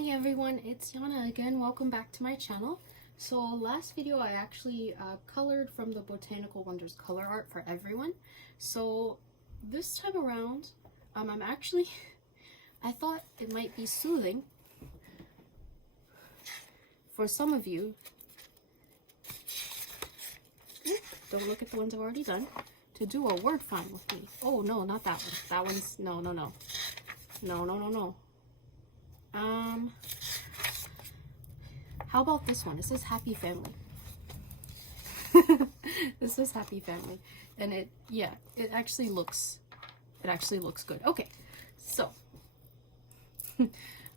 Hi everyone, it's Yana again. Welcome back to my channel. So last video I actually colored from the Botanical Wonders color art for everyone. So this time around, I'm actually, I thought it might be soothing for some of you. Don't look at the ones I've already done. To do a word find with me. Oh no, not that one. That one's, no. How about this one? It says Happy Family. This is Happy Family. And it actually looks good. Okay, so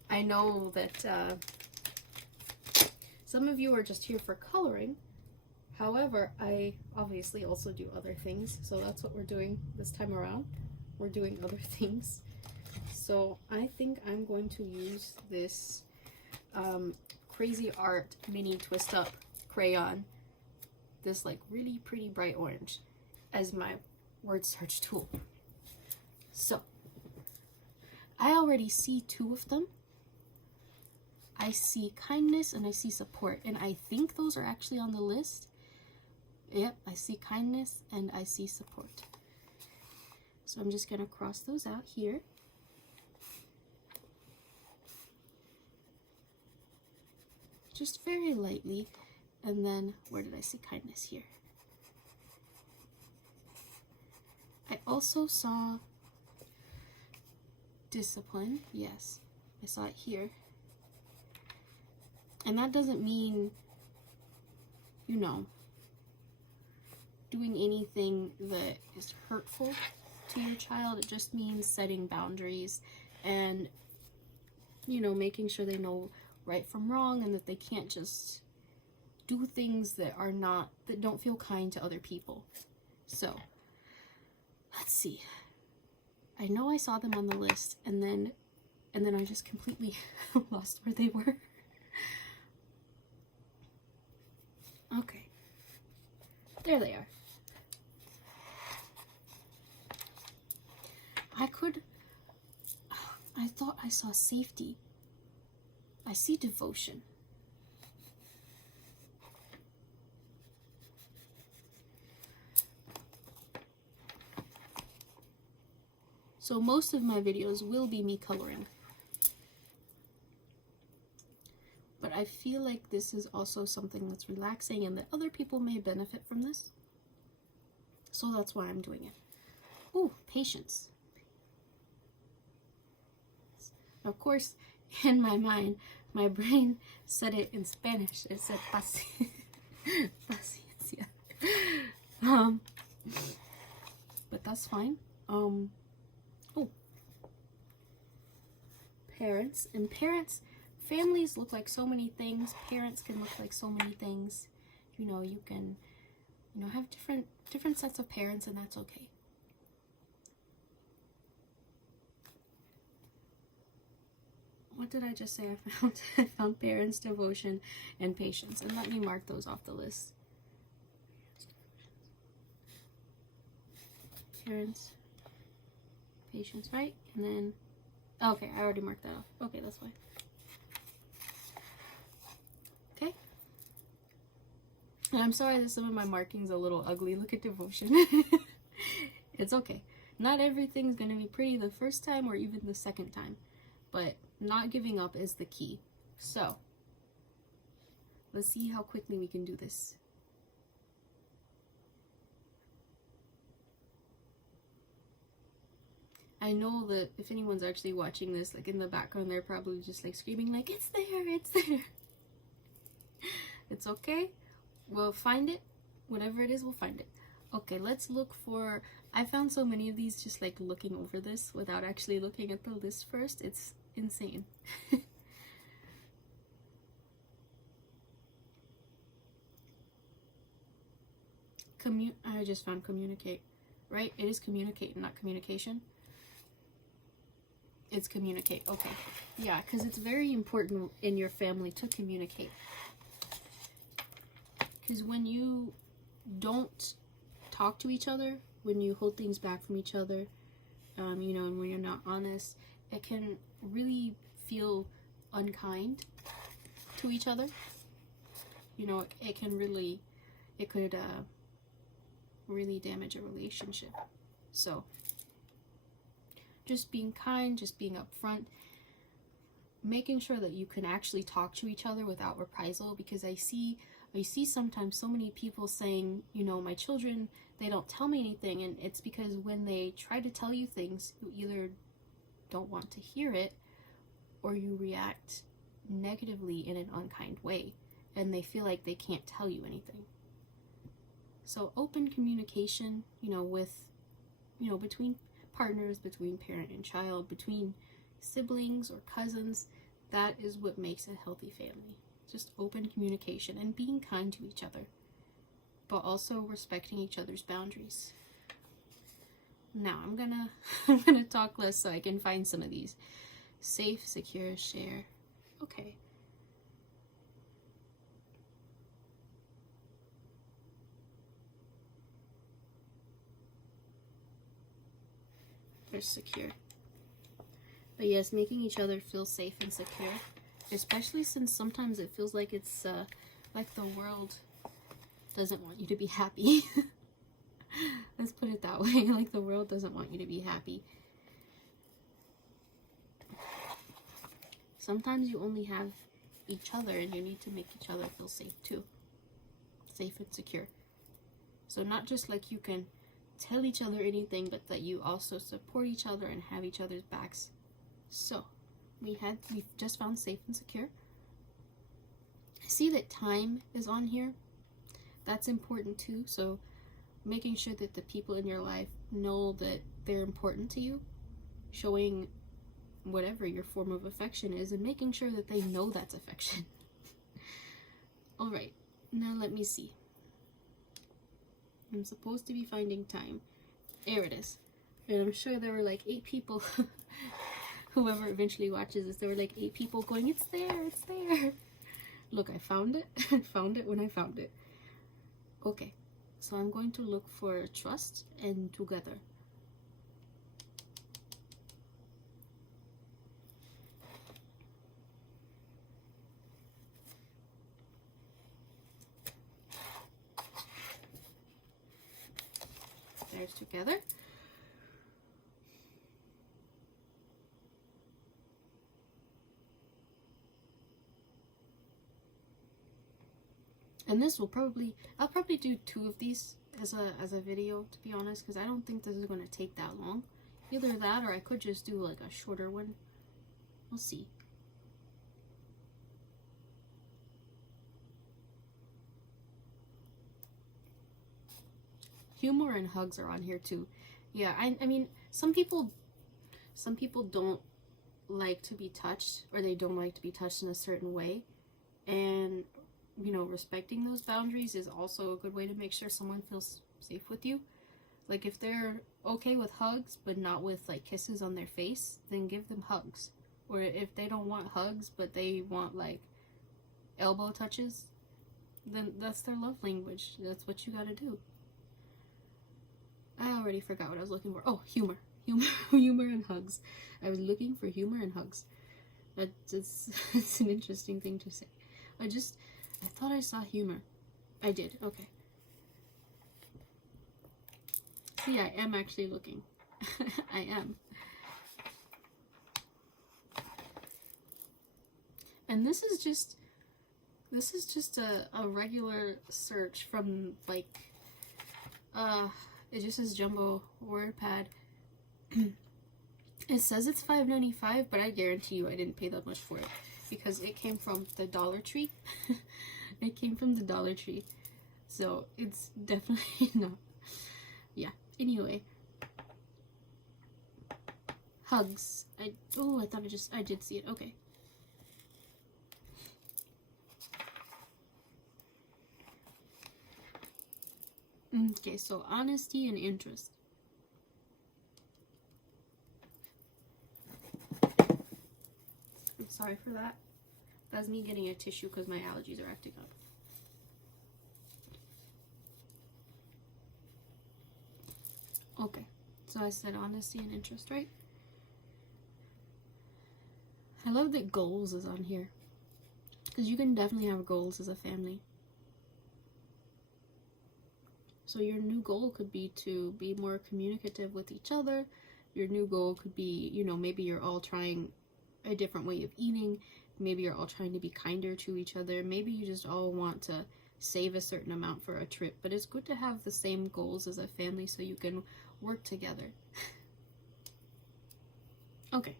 I know that some of you are just here for coloring. However, I obviously also do other things, so that's what we're doing this time around. We're doing other things. So I think I'm going to use this Crazy Art mini twist up crayon, this like really pretty bright orange, as my word search tool. So I already see two of them. I see kindness and I see support, and I think those are actually on the list. Yep, I see kindness and I see support. So I'm just gonna cross those out here. Just very lightly. And then where did I see kindness? Here. I also saw discipline. Yes, I saw it here. And that doesn't mean, you know, doing anything that is hurtful to your child. It just means setting boundaries and, you know, making sure they know right from wrong, and that they can't just do things that don't feel kind to other people. So let's see. I know I saw them on the list, and then I just completely lost where they were. Okay, there they are. I thought I saw safety. I see devotion. So most of my videos will be me coloring. But I feel like this is also something that's relaxing and that other people may benefit from this. So that's why I'm doing it. Ooh, patience. Of course, in my mind, my brain said it in Spanish. It said paciencia. But that's fine. Oh, parents. And families look like so many things. Parents can look like so many things. You know, you can, have different sets of parents, and that's okay. What did I just say I found? I found parents, devotion, and patience. And let me mark those off the list. Parents, patience, right? And then, okay, I already marked that off. Okay, that's fine. Okay. And I'm sorry that some of my markings are a little ugly. Look at devotion. It's okay. Not everything's going to be pretty the first time or even the second time. But not giving up is the key. So, let's see how quickly we can do this. I know that if anyone's actually watching this, like in the background, they're probably just like screaming like, it's there, it's there. It's okay. We'll find it. Whatever it is, we'll find it. Okay, let's look for, I found so many of these just like looking over this without actually looking at the list first. It's insane. I just found communicate, right? It is communicate, not communication. It's communicate. Okay. Yeah, because it's very important in your family to communicate. Because when you don't talk to each other, when you hold things back from each other, and when you're not honest, it can really feel unkind to each other, you know, it could really damage a relationship. So just being kind, just being upfront, making sure that you can actually talk to each other without reprisal, because I see sometimes so many people saying, you know, my children, they don't tell me anything, and it's because when they try to tell you things, you either don't want to hear it or you react negatively in an unkind way, and they feel like they can't tell you anything. So open communication, you know, with, you know, between partners, between parent and child, between siblings or cousins, that is what makes a healthy family. Just open communication and being kind to each other, but also respecting each other's boundaries. Now I'm gonna talk less so I can find some of these. Safe, secure, share. Okay. There's secure. But yes, making each other feel safe and secure, especially since sometimes it feels like it's like the world doesn't want you to be happy. Let's put it that way. Like the world doesn't want you to be happy. Sometimes you only have each other, and you need to make each other feel safe too. Safe and secure. So not just like you can tell each other anything, but that you also support each other and have each other's backs. So we've just found safe and secure. I see that time is on here. That's important too. So making sure that the people in your life know that they're important to you, showing whatever your form of affection is, and making sure that they know that's affection. All right, now let me see. I'm supposed to be finding time. There it is. And I'm sure there were like 8 people, whoever eventually watches this, there were like 8 people going, it's there, it's there. Look, I found it. I found it when I found it. Okay, so I'm going to look for trust and together. There's together. And this will I'll probably do 2 of these as a video, to be honest, because I don't think this is going to take that long. Either that, or I could just do like a shorter one. We'll see. Humor and hugs are on here too. Yeah, I mean, some people don't like to be touched, or they don't like to be touched in a certain way, and you know, respecting those boundaries is also a good way to make sure someone feels safe with you. Like if they're okay with hugs but not with like kisses on their face, then give them hugs. Or if they don't want hugs but they want like elbow touches, then that's their love language. That's what you gotta do. I already forgot what I was looking for. Oh, humor. Humor and hugs. I was looking for humor and hugs. It's an interesting thing to say. I thought I saw humor. I did. Okay. See, I am actually looking. I am. And this is just a regular search from like it just says jumbo word pad. It says it's $5.95, but I guarantee you I didn't pay that much for it because it came from the Dollar Tree. It came from the Dollar Tree, so it's definitely not. Yeah. Anyway, hugs. I thought I did see it. Okay. Okay, so honesty and interest. I'm sorry for that. That's me getting a tissue because my allergies are acting up. Okay, so I said honesty and interest, right? I love that goals is on here, because you can definitely have goals as a family. So your new goal could be to be more communicative with each other. Your new goal could be, you know, maybe you're all trying a different way of eating. Maybe you're all trying to be kinder to each other. Maybe you just all want to save a certain amount for a trip. But it's good to have the same goals as a family so you can work together. Okay.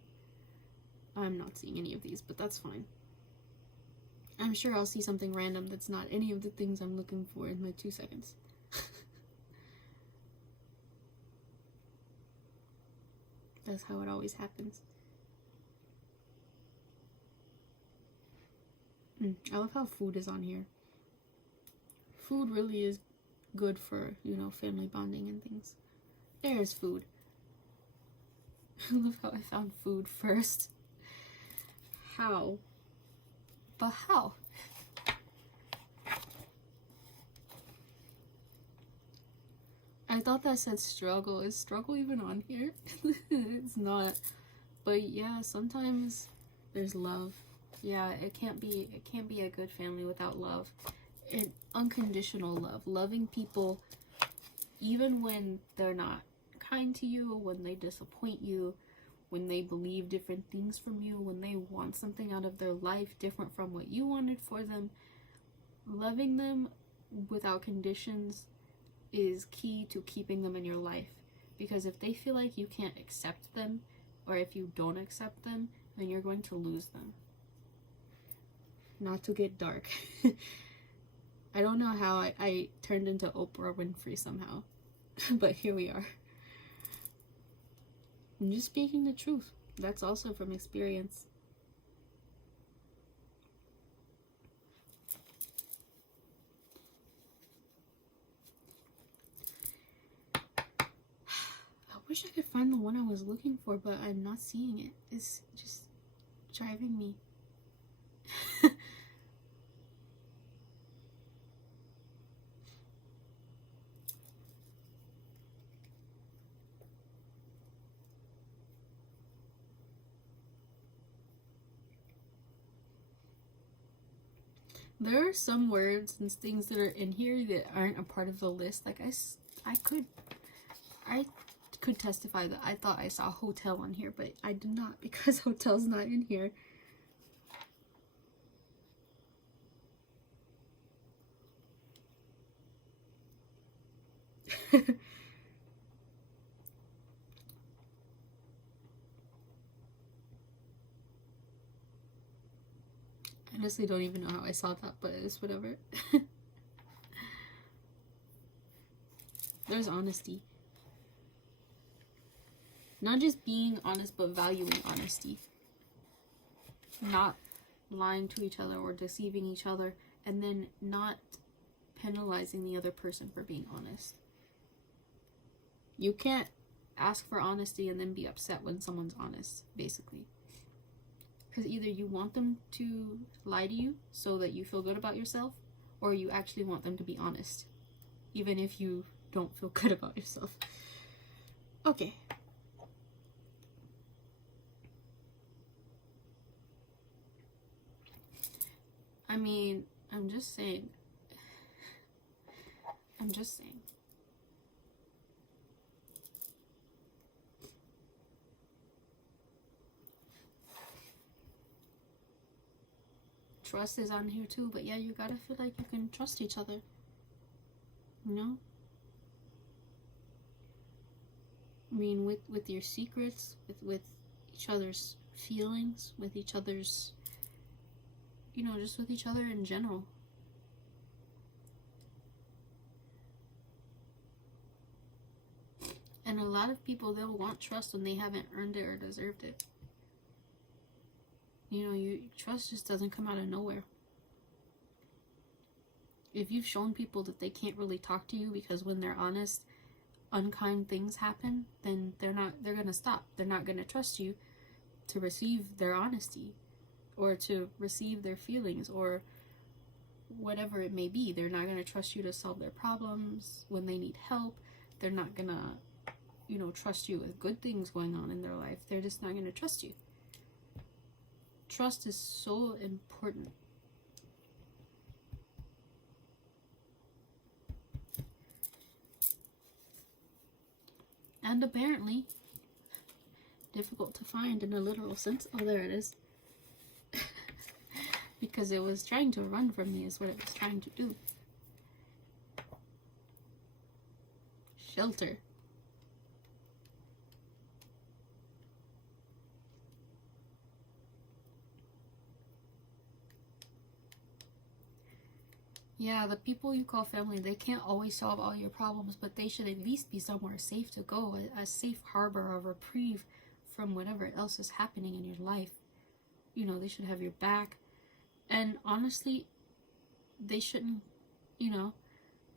I'm not seeing any of these, but that's fine. I'm sure I'll see something random that's not any of the things I'm looking for in my 2 seconds. That's how it always happens. I love how food is on here. Food really is good for, you know, family bonding and things. There's food. I love how I found food first. How? But how? I thought that said struggle. Is struggle even on here? It's not. But yeah, sometimes there's love. Yeah, it can't be a good family without love. And unconditional love. Loving people even when they're not kind to you, when they disappoint you, when they believe different things from you, when they want something out of their life different from what you wanted for them. Loving them without conditions is key to keeping them in your life, because if they feel like you can't accept them, or if you don't accept them, then you're going to lose them. Not to get dark. I don't know how I turned into Oprah Winfrey somehow, but here we are. I'm just speaking the truth. That's also from experience. I wish I could find the one I was looking for, but I'm not seeing it. It's just driving me. There are some words and things that are in here that aren't a part of the list. Like I could testify that I thought I saw hotel on here, but I did not, because hotel's not in here. Honestly, don't even know how I saw that, but it's whatever. There's honesty. Not just being honest, but valuing honesty. Not lying to each other or deceiving each other, and then not penalizing the other person for being honest. You can't ask for honesty and then be upset when someone's honest, basically. Because either you want them to lie to you so that you feel good about yourself, or you actually want them to be honest, even if you don't feel good about yourself. Okay. I mean, I'm just saying. Trust is on here too, but yeah, you gotta feel like you can trust each other. You know? I mean, with your secrets, with each other's feelings, with each other's, you know, just with each other in general. And a lot of people, they'll want trust when they haven't earned it or deserved it. You know, trust just doesn't come out of nowhere. If you've shown people that they can't really talk to you because when they're honest, unkind things happen, then they're gonna stop. They're not gonna trust you to receive their honesty or to receive their feelings or whatever it may be. They're not gonna trust you to solve their problems when they need help. They're not gonna, you know, trust you with good things going on in their life. They're just not gonna trust you. Trust is so important. And apparently difficult to find in a literal sense. Oh, there it is. Because it was trying to run from me is what it was trying to do. Shelter. Yeah, the people you call family, they can't always solve all your problems, but they should at least be somewhere safe to go, a safe harbor, a reprieve from whatever else is happening in your life. You know, they should have your back. And honestly, they shouldn't, you know,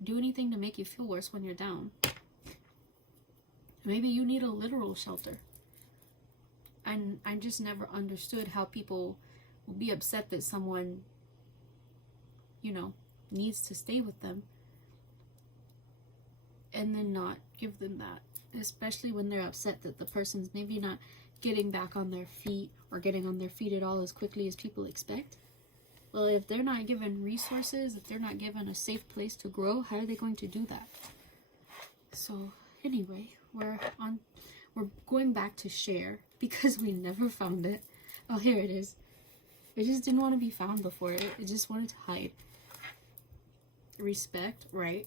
do anything to make you feel worse when you're down. Maybe you need a literal shelter. And I just never understood how people will be upset that someone, you know, needs to stay with them and then not give them that, especially when they're upset that the person's maybe not getting back on their feet or getting on their feet at all as quickly as people expect. Well, if they're not given resources, if they're not given a safe place to grow, how are they going to do that? So anyway, we're going back to share because we never found it. Oh, here it is. It just didn't want to be found before. It just wanted to hide. Respect, right?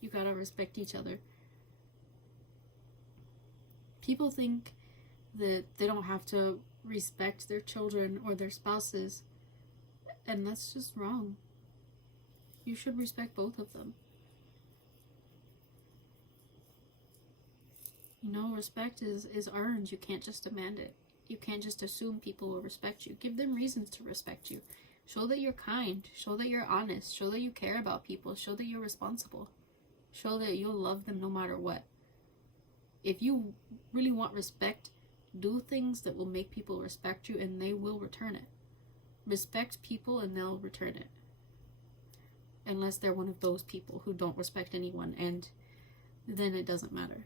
You gotta respect each other. People think that they don't have to respect their children or their spouses, and that's just wrong. You should respect both of them. You know, respect is earned. You can't just demand it. You can't just assume people will respect you. Give them reasons to respect you. Show that you're kind. Show that you're honest. Show that you care about people. Show that you're responsible. Show that you'll love them no matter what. If you really want respect, do things that will make people respect you, and they will return it. Respect people and they'll return it. Unless they're one of those people who don't respect anyone, and then it doesn't matter.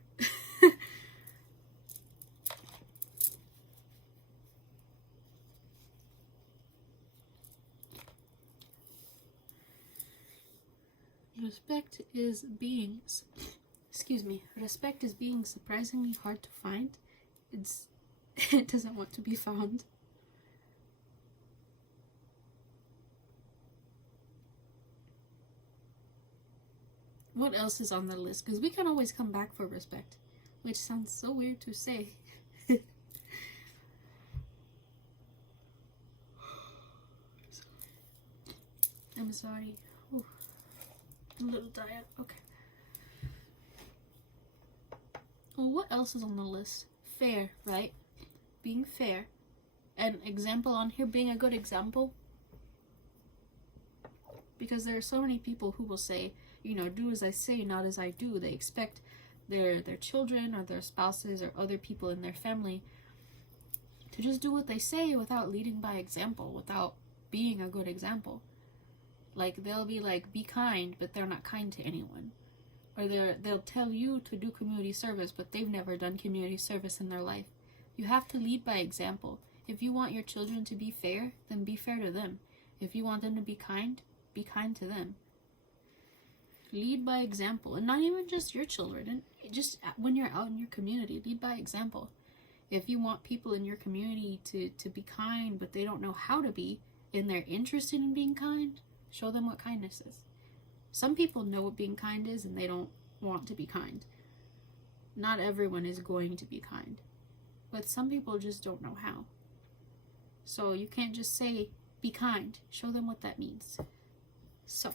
Respect is being surprisingly hard to find. It doesn't want to be found. What else is on the list? Because we can always come back for respect, which sounds so weird to say. I'm sorry. Ooh. A little diet. Okay. Well, what else is on the list? Fair, right? Being fair. An example on here, being a good example. Because there are so many people who will say, you know, do as I say, not as I do. They expect their children or their spouses or other people in their family to just do what they say without leading by example, without being a good example. Like, they'll be like, be kind, but they're not kind to anyone. Or they'll tell you to do community service, but they've never done community service in their life. You have to lead by example. If you want your children to be fair, then be fair to them. If you want them to be kind to them. Lead by example. And not even just your children, and just when you're out in your community, lead by example. If you want people in your community to be kind, but they don't know how to be, and they're interested in being kind, show them what kindness is. Some people know what being kind is, and they don't want to be kind. Not everyone is going to be kind. But some people just don't know how. So you can't just say, be kind. Show them what that means. So,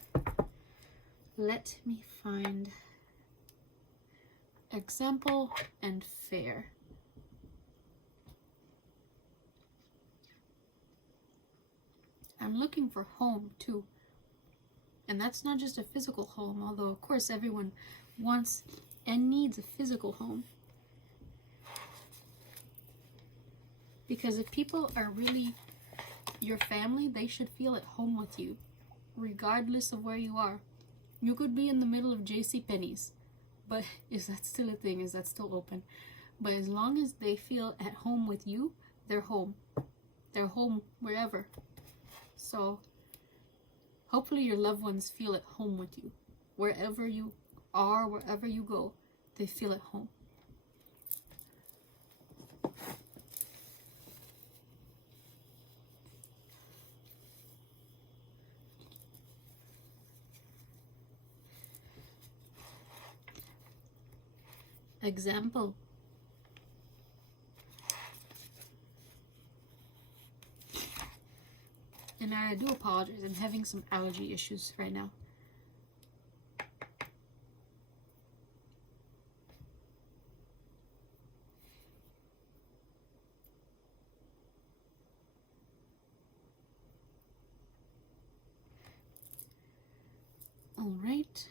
let me find example and fair. I'm looking for home too. And that's not just a physical home, although of course everyone wants and needs a physical home. Because if people are really your family, they should feel at home with you, regardless of where you are. You could be in the middle of JCPenney's, but is that still a thing? Is that still open? But as long as they feel at home with you, they're home. They're home wherever. So hopefully your loved ones feel at home with you. Wherever you are, wherever you go, they feel at home. Example. And I do apologize, I'm having some allergy issues right now. All right.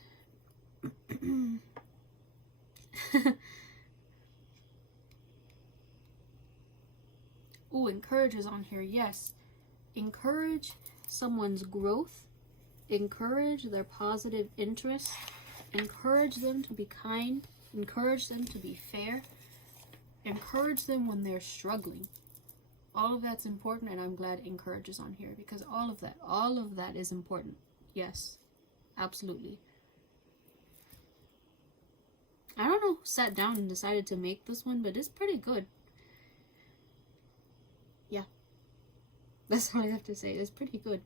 Oh, encourage is on here. Yes. Encourage someone's growth. Encourage their positive interests. Encourage them to be kind. Encourage them to be fair. Encourage them when they're struggling. All of that's important, and I'm glad encourage is on here because all of that is important. Yes, absolutely. I don't know who sat down and decided to make this one, but it's pretty good. Yeah. That's all I have to say. It's pretty good.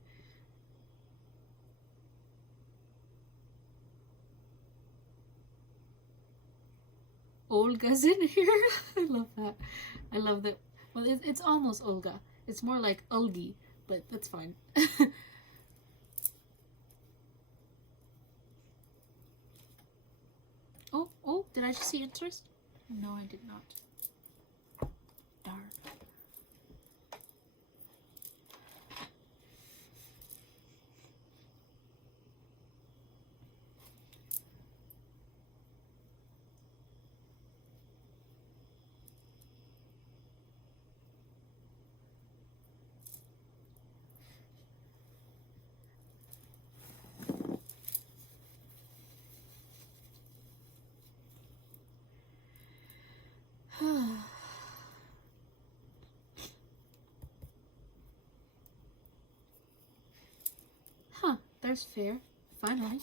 Olga's in here. I love that. I love that. Well, it's almost Olga. It's more like Olgi, but that's fine. Oh, did I just see interest? No, I did not. Darn. Huh, there's fair. Finally.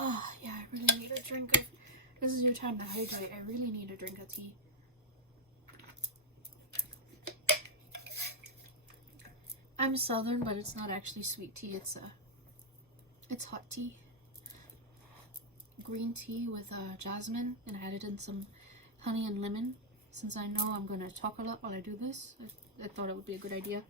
Oh, yeah, I really need a drink of... This is your time to hydrate. I really need a drink of tea. I'm southern, but it's not actually sweet tea. It's hot tea. Green tea with jasmine, and I added in some honey and lemon. Since I know I'm going to talk a lot while I do this, I thought it would be a good idea.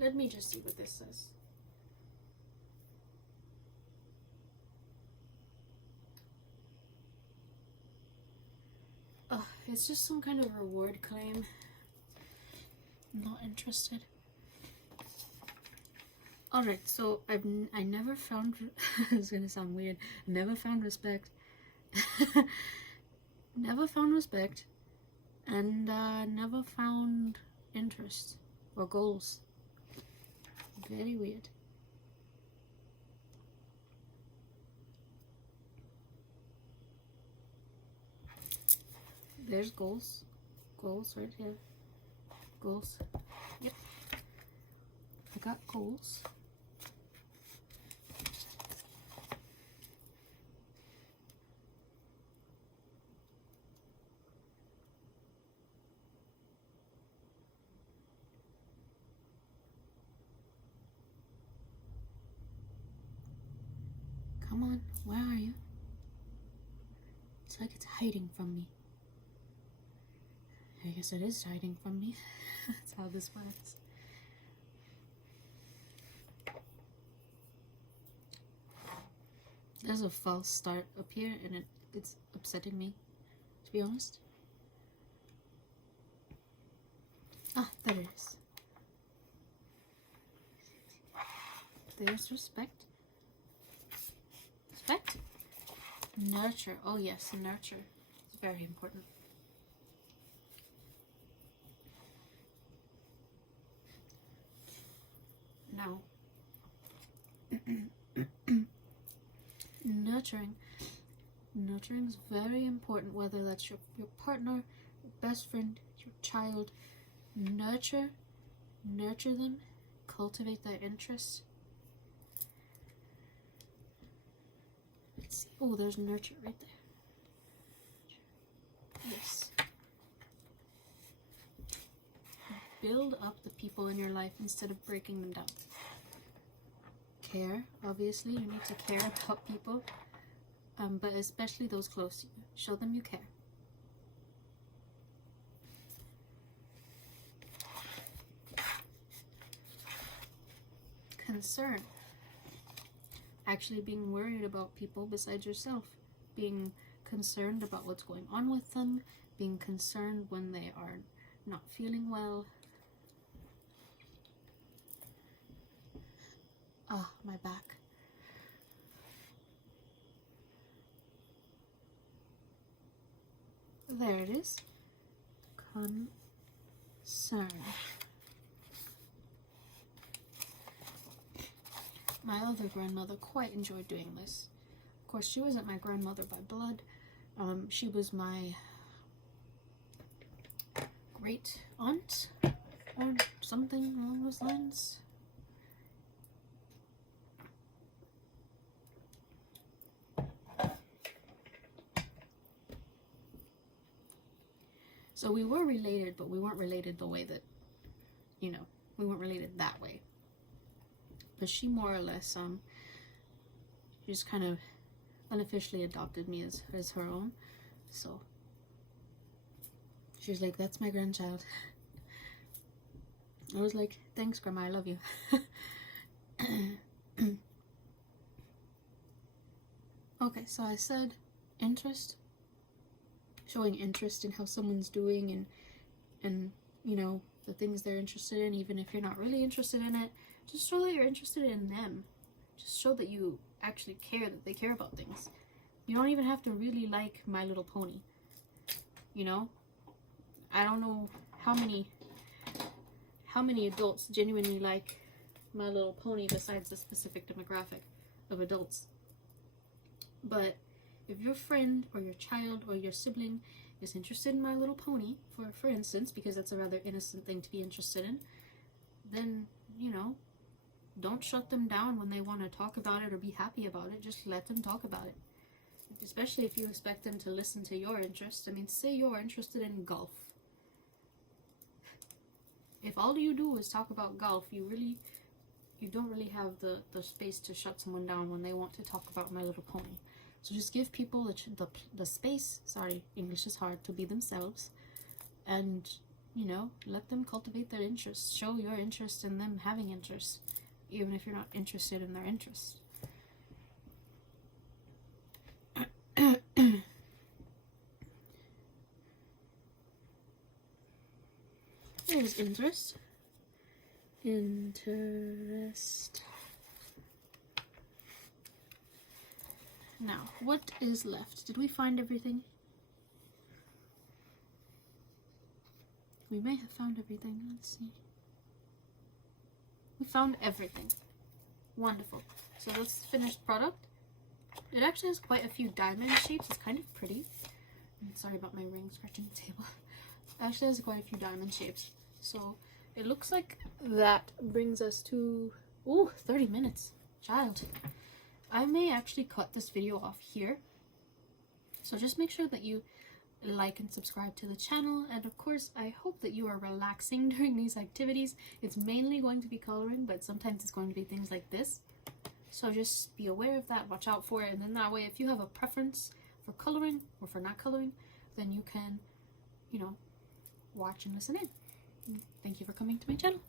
Let me just see what this says. Oh, it's just some kind of reward claim. I'm not interested. Alright, so I never found... It's gonna sound weird. Never found respect. Never found respect. And never found interest or goals. Very weird. There's goals. Goals right here. Goals. Yep. I got goals. Come on, where are you? It's like it's hiding from me. I guess it is hiding from me. That's how this works. There's a false start up here and it's upsetting me, to be honest. Ah, there it is. There's respect. Respect. Nurture. Oh yes, nurture. It's very important. Now, nurturing. Nurturing is very important, whether that's your partner, your best friend, your child. Nurture them, cultivate their interests. Let's see. Oh, there's nurture right there. Yes. Build up the people in your life instead of breaking them down. Care, obviously, you need to care about people, but especially those close to you. Show them you care. Concern. Actually being worried about people besides yourself. Being concerned about what's going on with them. Being concerned when they are not feeling well. Ah, my back. There it is. Concern. My other grandmother quite enjoyed doing this. Of course, she wasn't my grandmother by blood. She was my great aunt or something along those lines. So we were related, but we weren't related the way that, we weren't related that way. But she more or less, she just kind of unofficially adopted me as her own. So she was like, that's my grandchild. I was like, thanks, Grandma, I love you. Okay, so I said interest. Showing interest in how someone's doing and the things they're interested in, even if you're not really interested in it. Just show that you're interested in them. Just show that you actually care, that they care about things. You don't even have to really like My Little Pony. I don't know how many adults genuinely like My Little Pony besides the specific demographic of adults. But if your friend or your child or your sibling is interested in My Little Pony, for instance, because that's a rather innocent thing to be interested in, then, don't shut them down when they want to talk about it or be happy about it. Just let them talk about it. Especially if you expect them to listen to your interest. I mean, say you're interested in golf. If all you do is talk about golf, you don't really have the space to shut someone down when they want to talk about My Little Pony. So just give people the space, sorry, English is hard, to be themselves. And, let them cultivate their interests. Show your interest in them having interests, even if you're not interested in their interests. There's interest. Interest. Now, what is left? Did we find everything? We may have found everything. Let's see. We found everything. Wonderful. So that's the finished product. It actually has quite a few diamond shapes. It's kind of pretty. I'm sorry about my ring scratching the table. It actually has quite a few diamond shapes. So it looks like that brings us to 30 minutes. Child. I may actually cut this video off here. So just make sure that you like and subscribe to the channel, and of course I hope that you are relaxing during these activities. It's mainly going to be coloring, but sometimes it's going to be things like this. So just be aware of that, watch out for it, and then that way if you have a preference for coloring or for not coloring, then you can, watch and listen in. Thank you for coming to my channel.